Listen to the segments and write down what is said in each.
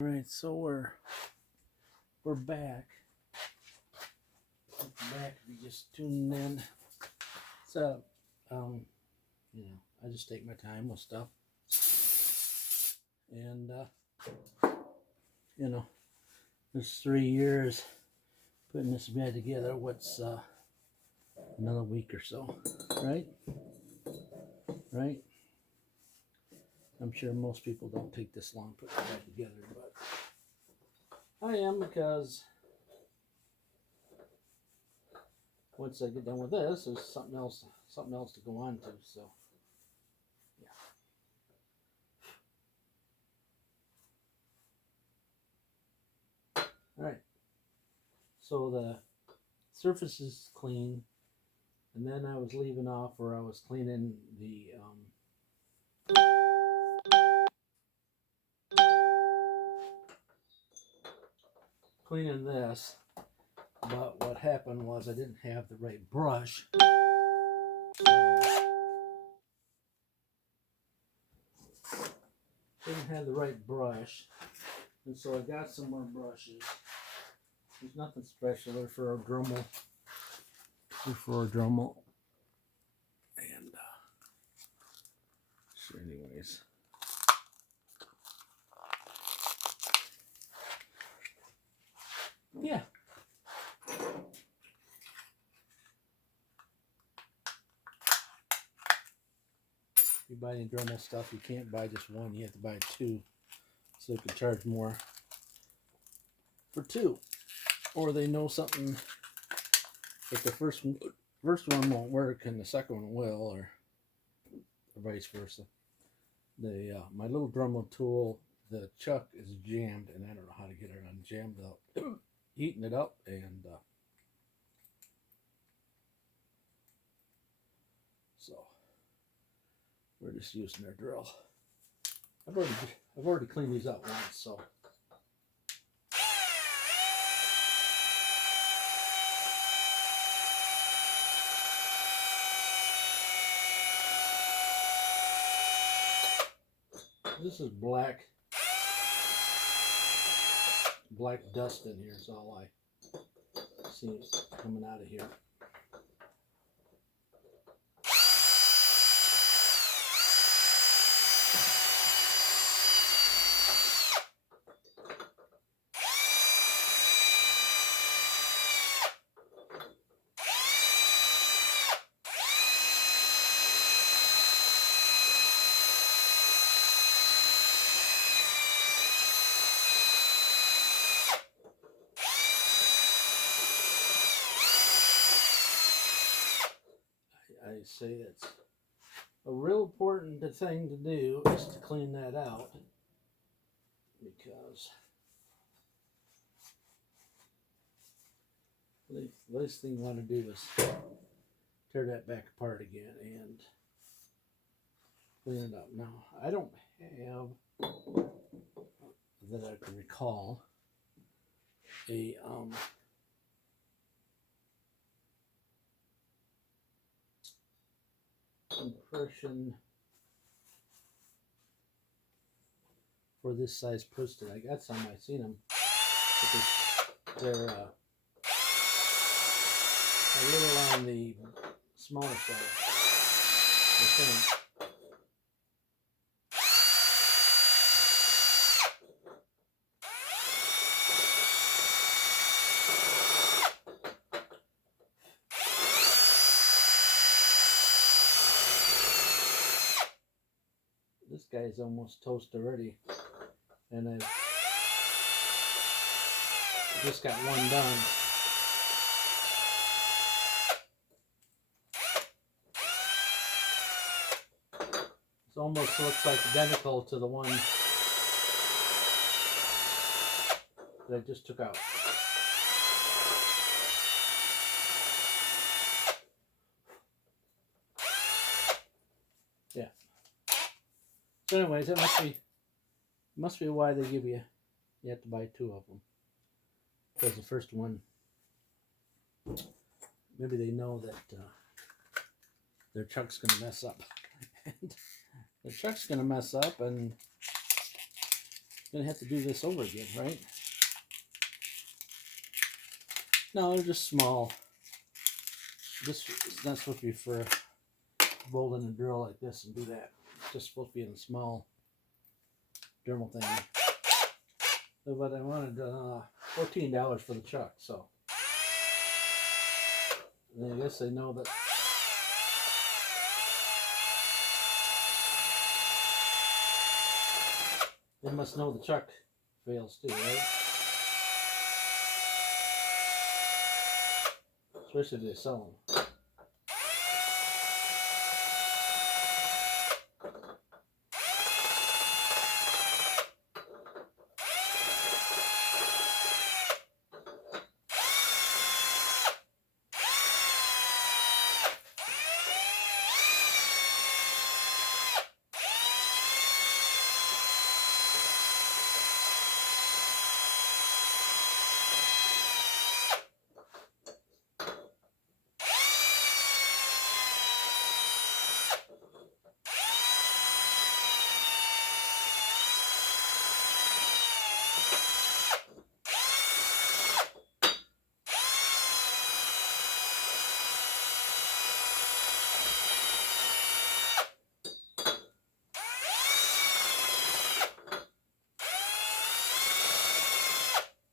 Right, so we're back. If you just tuning in. So, I just take my time with stuff, and there's 3 years putting this bed together. What's another week or so, right? Right. I'm sure most people don't take this long putting the bed together, but I am, because once I get done with this, there's something else to go on to. So, yeah. All right. So the surface is clean, and then I was leaving off where I was cleaning the cleaning this. But what happened was I didn't have the right brush. Didn't have the right brush, and so I got some more brushes. There's nothing special. They're for a Dremel. And so anyways. Yeah. You buy any Dremel stuff, you can't buy just one. You have to buy 2, so they can charge more for 2, or they know something. If the first one won't work and the second one will, or vice versa. The my little Dremel tool, the chuck is jammed, and I don't know how to get it unjammed without heating it up. And so we're just using our drill. I've already cleaned these out once, so. This is black dust in here. Is all I see coming out of here. I say it's a real important thing to do is to clean that out, because the last thing you want to do is tear that back apart again and clean it up. Now, I don't have, that I can recall, a impression for this size post-it. I got some, I've seen them, but they're a little on the smaller side, I think. This guy's almost toast already, and I've just got one done. It almost looks like identical to the one that I just took out. Yeah. So anyways, that must be why they give you have to buy 2 of them, because the first one, maybe they know that their chuck's gonna mess up, and the chuck's gonna mess up, and Gonna have to do this over again, right? No, they're just small. This is not supposed to be for bolting a drill like this and do that. It's just supposed to be in a small Dremel thing. But I wanted $14 for the chuck, so and I guess they know that they must know the chuck fails too, right? Especially if they sell them.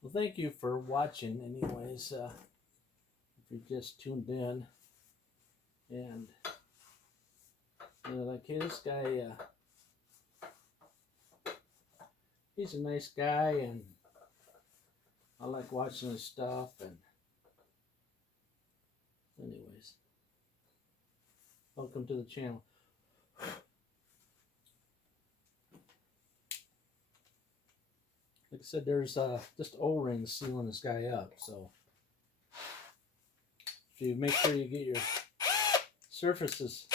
Well, thank you for watching anyways. If you just tuned in and you're like, hey, this guy, he's a nice guy and I like watching his stuff. And anyways, welcome to the channel. Like I said, there's just O-rings sealing this guy up, so if you make sure you get your surfaces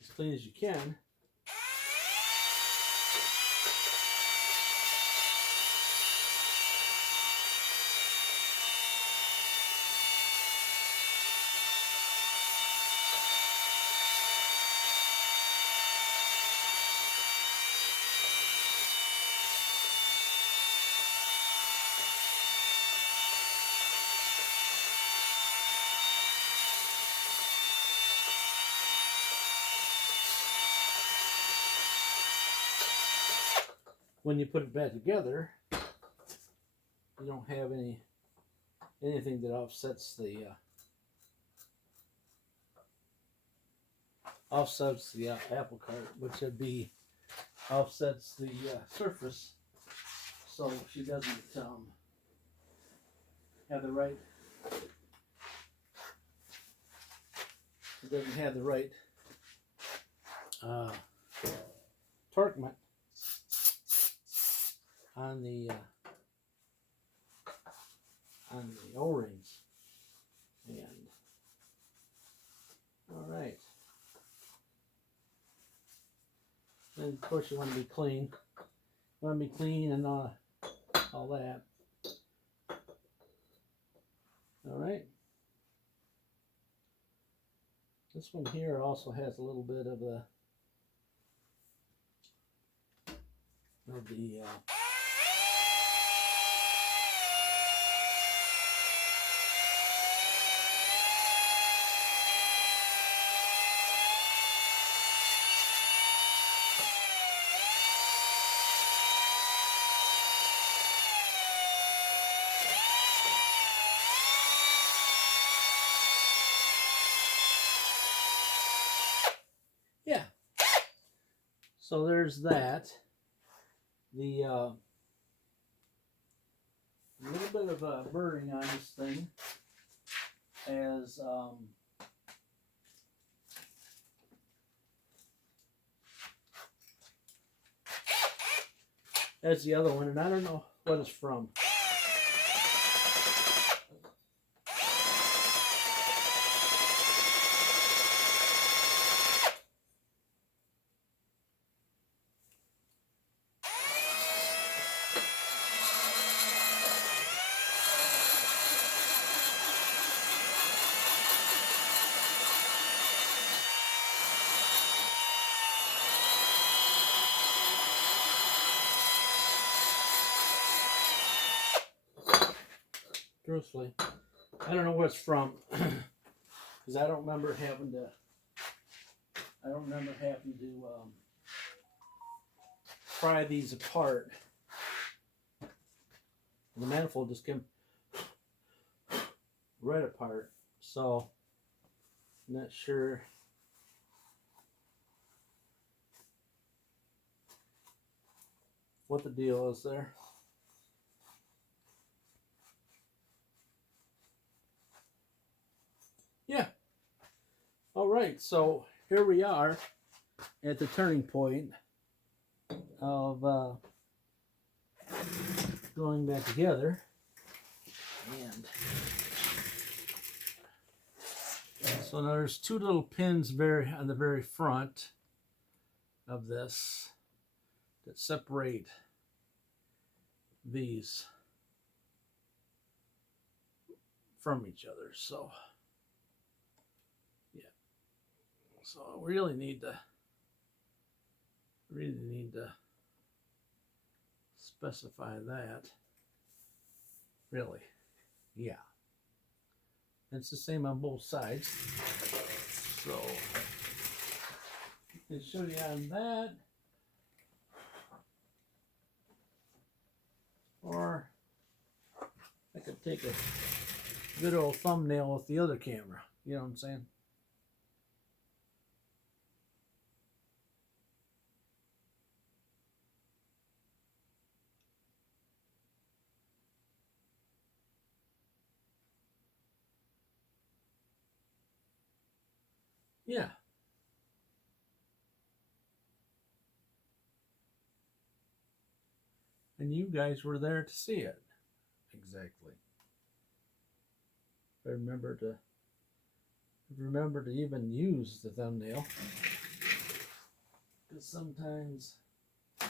as clean as you can. When you put it back together, you don't have anything that offsets the apple cart, which would be offsets the surface, so she doesn't have the right. It doesn't have the right torquement on the O-rings. And all right, and of course you want to be clean. You want to be clean and all that. All right. This one here also has a little bit of the yeah. So there's that. The little bit of burring on this thing as the other one, and I don't know what it's from. truthfully. I don't know where it's from. Because I don't remember having to pry these apart. The manifold just came right apart. So I'm not sure what the deal is there. Yeah. All right, so here we are at the turning point of going back together. And so now there's two little pins on the very front of this that separate these from each other. So yeah, so we really need to specify that. Really, yeah. It's the same on both sides. So I can show you on that. Or I could take a good old thumbnail with the other camera. You know what I'm saying? Yeah. And you guys were there to see it. Exactly. I remember to even use the thumbnail. Because sometimes I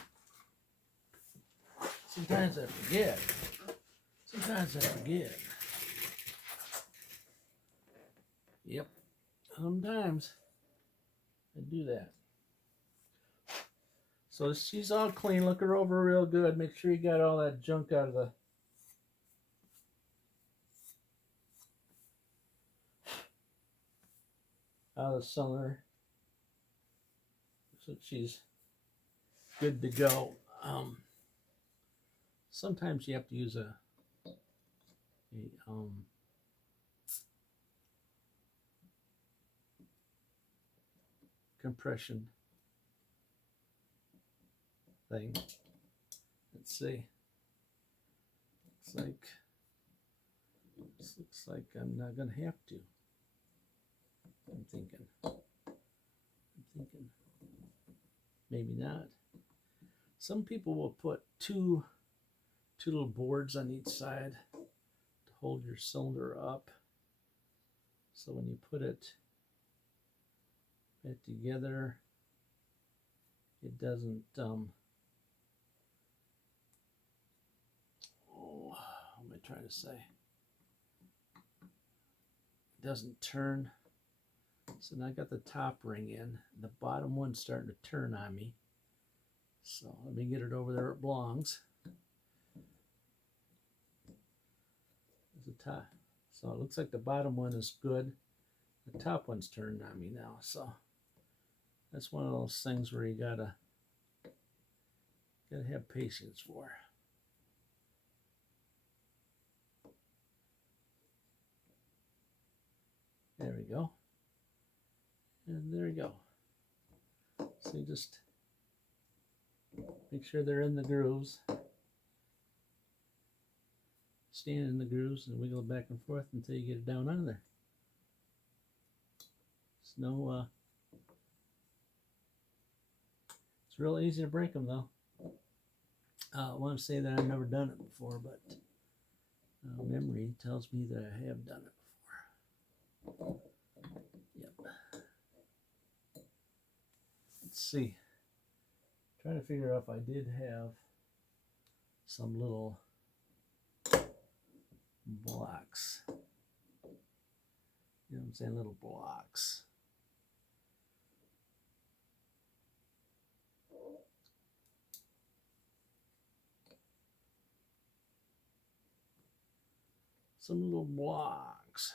forget. Yep. Sometimes I do that. So she's all clean. Look her over real good. Make sure you got all that junk out of the cylinder. So she's good to go. Sometimes you have to use a compression thing. Let's see. Looks like I'm not gonna have to. I'm thinking maybe not. Some people will put two little boards on each side to hold your cylinder up. So when you put it back together, it doesn't what am I trying to say? It doesn't turn. So now I got the top ring in. The bottom one's starting to turn on me. So let me get it over there. It belongs. There's the top. So it looks like the bottom one is good. The top one's turned on me now. So that's one of those things where you gotta have patience for. There we go. And there you go. So you just make sure they're in the grooves. Stand in the grooves and wiggle it back and forth until you get it down on there. It's no, it's real easy to break them though. I want to say that I've never done it before, but memory tells me that I have done it before. Yep. Let's see. Trying to figure out if I did have some little blocks. You know what I'm saying? Little blocks. some little blocks.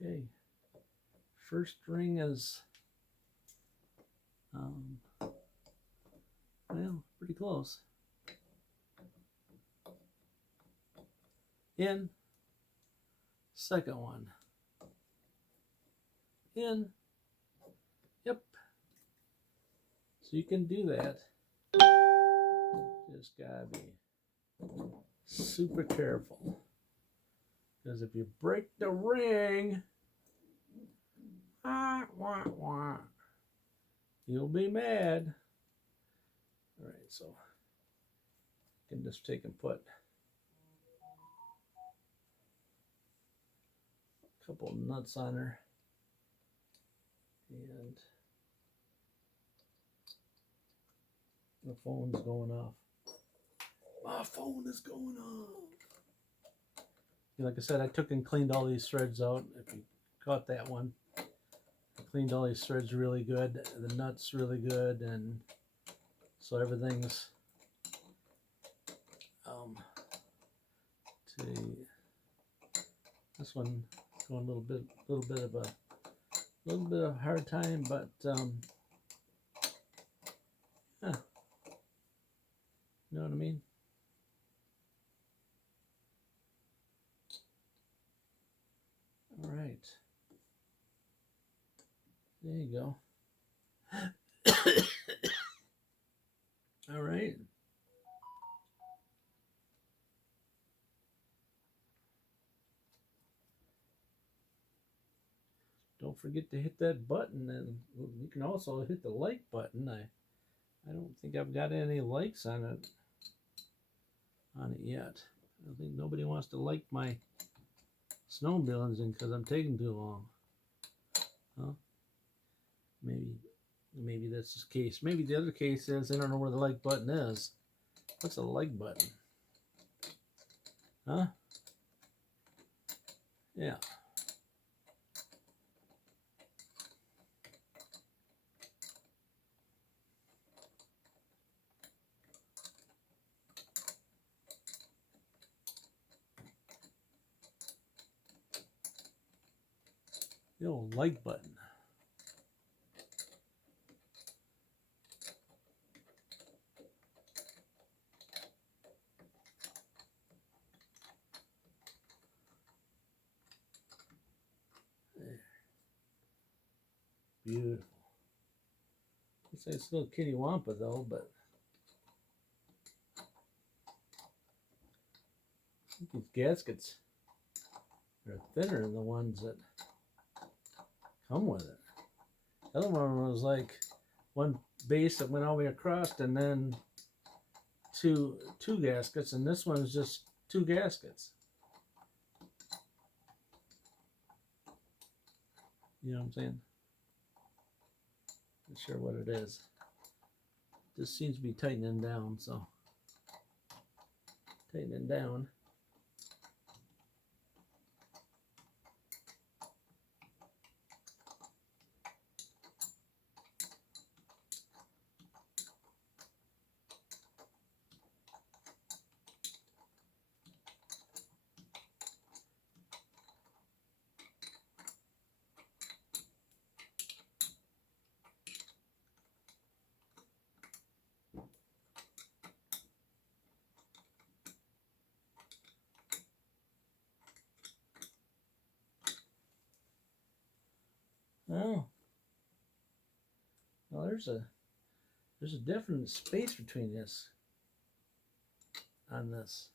Okay, first ring is, well, pretty close. In, second one. In, yep. So you can do that. Just gotta be super careful. Because if you break the ring, you'll be mad. All right, so you can just take and put a couple of nuts on her. And the phone's going off. My phone is going off. Like I said, I took and cleaned all these threads out. If you caught that one, I cleaned all these threads really good. The nuts really good, and so everything's this one going a little bit of a hard time, but yeah, you know what I mean. All right, there you go. All right. Don't forget to hit that button, and you can also hit the like button. I don't think I've got any likes on it yet. I don't think nobody wants to like my snowmobiling because I'm taking too long. Huh? Maybe that's the case. Maybe the other case is I don't know where the like button is. What's a like button? Huh? Yeah. The old like button. There. Beautiful. I'd say it's a little kitty wampa though, but I think these gaskets are thinner than the ones that come with it. The other one was like one base that went all the way across and then two gaskets, and this one's just two gaskets. You know what I'm saying? Not sure what it is. This seems to be tightening down, so tightening down. Oh, well, there's a different space between this on this.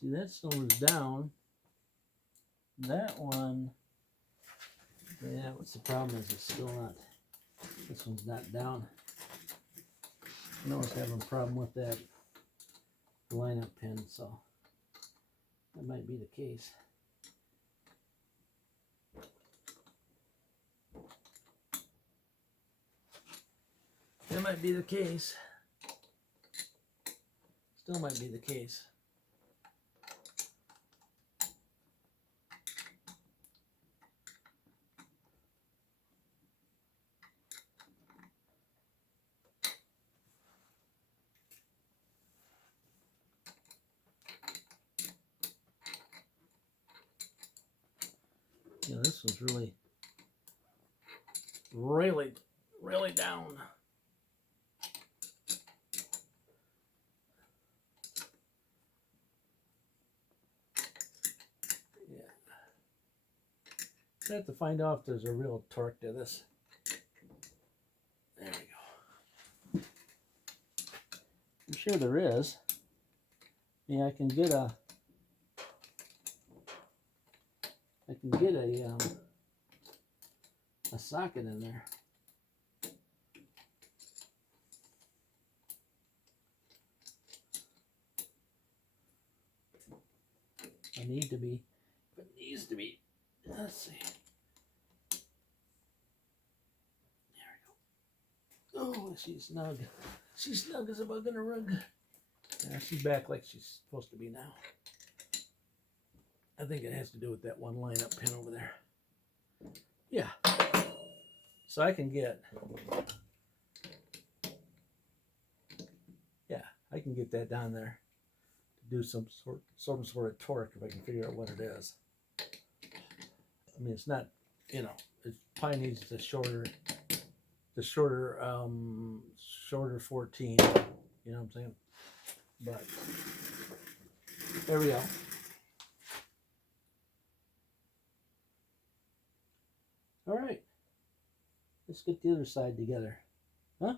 See, that stone is down. That one, yeah, what's the problem is it's still not, this one's not down. I know it's having a problem with that lineup pin, so that might be the case. That might be the case. Still might be the case. Yeah, this one's really down. Yeah. I have to find out if there's a real torque to this. There we go. I'm sure there is. Yeah, I can get a socket in there. It needs to be. Let's see. There we go. Oh, she's snug. She's snug as a bug in a rug. Yeah, she's back like she's supposed to be now. I think it has to do with that one line up pin over there. Yeah. So I can get, I can get that down there to do some sort of torque if I can figure out what it is. I mean, it's not, you know, it probably needs the shorter 14. You know what I'm saying? But there we go. All right. Let's get the other side together. Huh?